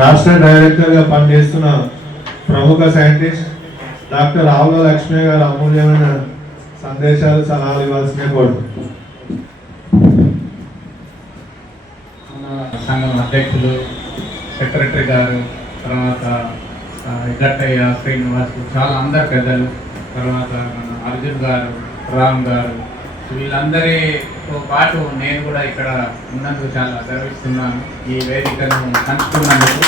రాష్ట్ర డైరెక్టర్గా పనిచేస్తున్న ప్రముఖ సైంటిస్ట్ డాక్టర్ ఆవుల లక్ష్మి గారు అమూల్యమైన సందేశాలు సలహాలు ఇవ్వాల్సిందే కోరుతున్నాను. సంఘం అధ్యక్షులు, సెక్రటరీ గారు, తర్వాత గట్టయ్య, శ్రీనివాస్, చాలా అందరు పెద్దలు, తర్వాత మన అర్జున్ గారు, రామ్ గారు, వీళ్ళందరితో పాటు నేను కూడా ఇక్కడ ఉన్నందుకు చాలా గర్విస్తున్నాను. ఈ వేదికను పంచుకున్నందుకు,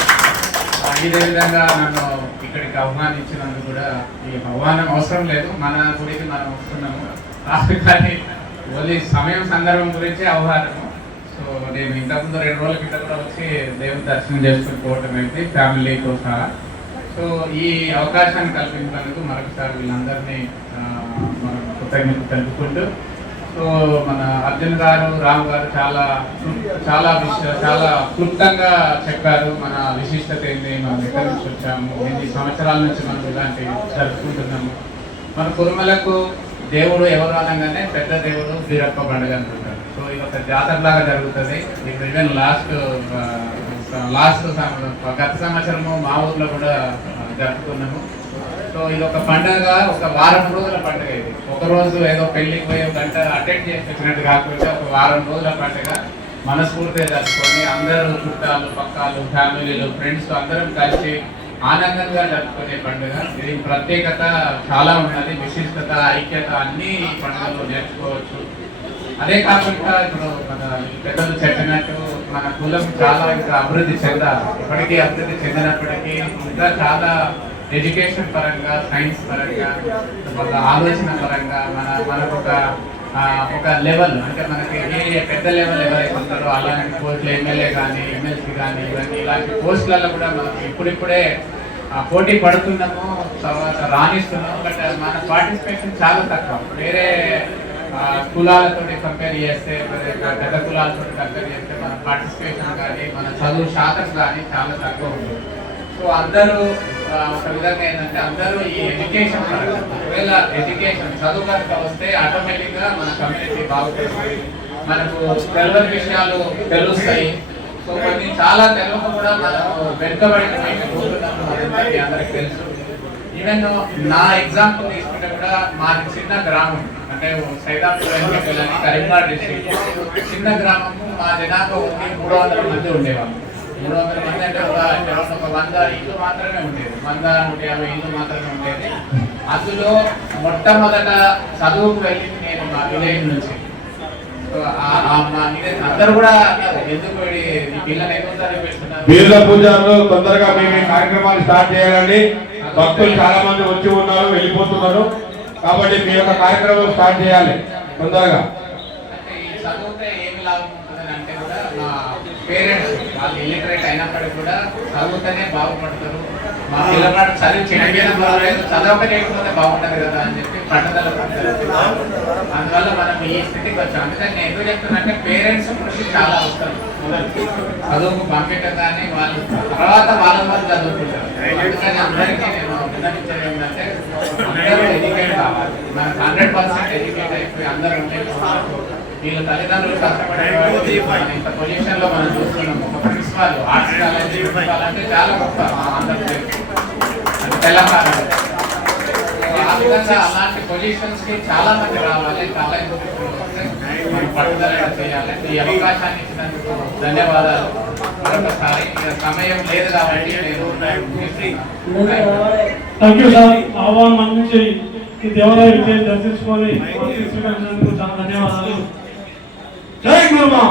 ఇదే విధంగా నన్ను ఇక్కడికి ఆహ్వానించినందుకు కూడా ఈ ఆహ్వానం అవసరం లేదు, మన గురించి మనం వస్తున్నాము కానీ ఓన్లీ సమయం సందర్భం గురించి ఆహ్వానము. సో నేను ఇంతకుముందు 2 రోజుల కింద కూడా వచ్చి దేవుని దర్శనం చేసుకుని పోవటం అయింది ఫ్యామిలీతో సహా. సో ఈ అవకాశాన్ని కల్పించినందుకు మరొకసారి వీళ్ళందరినీ మనం కృతజ్ఞత తెలుపుకుంటూ, సో మన అర్జున్ గారు, రామ్ గారు చాలా క్లుప్తంగా చెప్పారు. మన విశిష్టత ఏంటి, మనం ఎక్కడి నుంచి వచ్చాము, ఎన్ని సంవత్సరాల నుంచి మనం ఇలాంటి జరుపుకుంటున్నాము. మన కురుమలకు దేవుడు ఎవరు అనగానే పెద్ద దేవుడు బీరప్ప పండుగ అంటుంటారు. సో ఇది ఒక జాతరలాగా జరుగుతుంది. ఈవెన్ లాస్ట్ గత సంవత్సరము మా ఊర్లో కూడా జరుపుకున్నాము. సో ఇది ఒక పండుగ, ఒక వారం రోజుల పండుగ. ఇది ఒక రోజు ఏదో పెళ్లికి పోయి 1 గంట అటెండ్ చేసి వచ్చినట్టు కాకుండా ఒక వారం రోజుల పండుగ మనస్ఫూర్తిగా జరుపుకొని అందరూ చుట్టాలు, పక్కాలు, ఫ్యామిలీలు, ఫ్రెండ్స్ అందరం కలిసి ఆనందంగా జరుపుకునే పండుగ. ఇది ప్రత్యేకత చాలా ఉన్నది, విశిష్టత, ఐక్యత అన్నీ ఈ పండుగలో నేర్చుకోవచ్చు. అదే కాకుండా ఇప్పుడు మన పెద్దలు చెప్పినట్టు మన కులం చాలా ఇంకా అభివృద్ధి చెందాలి. ఇప్పటికీ అభివృద్ధి చెందినప్పటికీ ఇంకా చాలా ఎడ్యుకేషన్ పరంగా, సైన్స్ పరంగా, వాళ్ళ ఆలోచన పరంగా మనకు ఒక లెవెల్, అంటే మనకి ఏ పెద్ద లెవెల్ ఎవరైతే ఉంటారో అలాంటి పోస్టులు, ఎమ్మెల్యే కానీ, ఎమ్మెల్సీ కానీ, ఇలాంటి పోస్టులలో కూడా మనం ఇప్పుడిప్పుడే పోటీ పడుతున్నాము, తర్వాత రాణిస్తున్నాము. బట్ మన పార్టిసిపేషన్ చాలా తక్కువ. వేరే కులాలతో కంపేర్ చేస్తే, పెద్ద కులాలతో కంపేర్ చేస్తే మన పార్టిసిపేషన్ కానీ, మన చదువు శాతం కానీ చాలా తక్కువ ఉంది. సో అందరూ ఒక విధంగా ఏంటంటే అందరూ ఈ ఎడ్యుకేషన్, ఒకవేళ ఎడ్యుకేషన్ చదువు కనుక వస్తే ఆటోమేటిక్గా మన కమ్యూనిటీ బాగుపడుతుంది, మనకు తెలియని విషయాలు తెలుస్తాయి. సో కొన్ని చాలా తెలియక కూడా మనం వెనుకబడిపోతున్నాము, అందరికి తెలుసు. ఈవెన్ నా ఎగ్జాంపుల్ తీసుకుంటే కూడా మాది చిన్న గ్రామం, అంటే సైదాపురం కరీంనగర్ డిస్ట్రిక్ట్ చిన్న గ్రామము. మా జనాభా 300 మంది ఉండేవాళ్ళు. 300 మంది అంటే ఒక 100 ఇల్లు మాత్రమే ఉండేది, 100-150 ఇల్లు మాత్రమే ఉండేది. అందులో మొట్టమొదట చదువుకు వెళ్ళింది నేను మా విలేజ్ నుంచి. అందరూ కూడా ఎందుకు ఈ పిల్లలు ఎక్కువ పెడుతున్నారు, తొందరగా మేము కార్యక్రమాలు స్టార్ట్ చేయాలండి. భక్తులు చాలా మంది వచ్చి ఉన్నారు, వెళ్ళిపోతున్నారు, కాబట్టి మీ యొక్క కార్యక్రమం స్టార్ట్ చేయాలి తొందరగా. ఈ చదివితే ఏమి లాభం ఉంటుందని అంటే కూడా మా పేరెంట్స్ వాళ్ళు ఇల్లిటరేట్ అయినప్పటికీ కూడా చదువుతూనే బాగుపడతారు. మా పిల్లవాడు చదివి చిన్నగా పర్వాలేదు, చదవకపోతే బాగుంటుంది కదా అని చెప్పి పట్టుదల పడతారు. అందువల్ల మనం ఈ స్థితికి వచ్చాం. అందుకని నేను ఎందుకు చెప్తున్నా, పేరెంట్స్ కృషి చాలా అవసరం. చదువుకు పంపించగానే వాళ్ళు తర్వాత వాళ్ళ చదువుకుంటారు. అందుకని అందరికీ నేను విన్నవించేది ఏంటంటే అందరూ ఎడ్యుకేట్ కావాలి. మనకు 100% ఎడ్యుకేట్ అయిపోయి అందరూ ఉంటే వీళ్ళ తల్లిదండ్రులు కష్టపడేవాళ్ళు ఇంత పొజిషన్ లో మనం చూస్తున్నాం. ఒక ప్రిన్సిపాల్, ఆర్ట్స్ కాలేజ్ ప్రిన్సిపాల్ అంటే చాలా గొప్ప ఆంధ్రప్రదేశ్, తెలంగాణ. ఆ విధంగా అలాంటి పొజిషన్స్ కి చాలా మంది రావాలి, చాలా మనం పట్టుదల చేయాలి. ఈ అవకాశాన్ని ఇచ్చినందుకు ధన్యవాదాలు మరొకసారి. సమయం లేదు కాబట్టి ఆహ్వానం అందించి ఈ దేవాలయ విజయం దర్శించుకొని చాలా ధన్యవాదాలు. జై గురుమా.